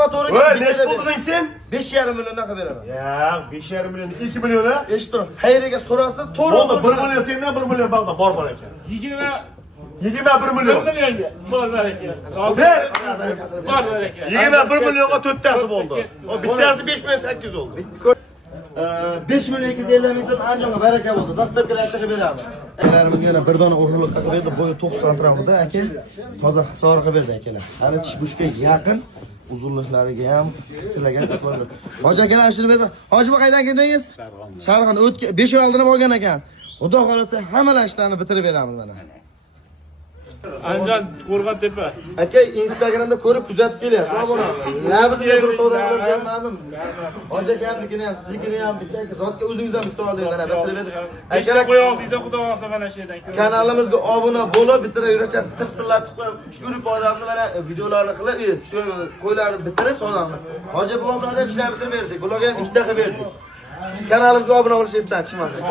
Oy, neç buldun sen? 5,5 milyondan beraman. Ya, 5,5 milyon, 2 milyon ha? Eshit tur. Xayriga so'rasa, to'g'ri Oldu, 1 milyon senden, 1 milyon bana bor ekan. 21 milyon. Ver. 21 milyonga 4 tasi bo'ldi. O bittasi 5 milyon 800 oldu. 5 milyon 250 ming so'm Andijonga baraka bo'ldi. Dastlabkilarga qilib beramiz. Akalarimiz yana bir dona o'g'irlik qilib berdi. Bo'yi 90 sm aka. Toza hisor qilib berdi akalar. Hali tish bushga yaqin uzunliklariga ham qitilagan e'tibor ber. Hoji akalar shuni berdi. Hoji qaydan keldingiz? Sharxon 5 oy oldin olgan ekan. Xudo xolasa hamma ishlarni bitirib beramiz mana. Anjan Qo'rg'ontepa. Aka Instagramda ko'rib kuzatib kelyapsiz. Labizga bir savdo qilgan ma'lum. Hoji akamnikini ham, siznikini ham bitta zotga o'zingiz ham bitta oldingiz mana bitirib berdik. Akalar qo'yoldik-da, xudo xolasa mana shu yerdan. Kanalimizga obuna bo'lib, bitta yuracha tirsillatib qo'yib, 3 guruh odamni mana videolarni qilib, shu qo'ylarni bitirib sodamni. Hoji buvomlardan ishlar bitirib berdik. Bularga ham ikkita qilib berdik. Kanalimizga obuna bo'lishni esdan chiqmasin.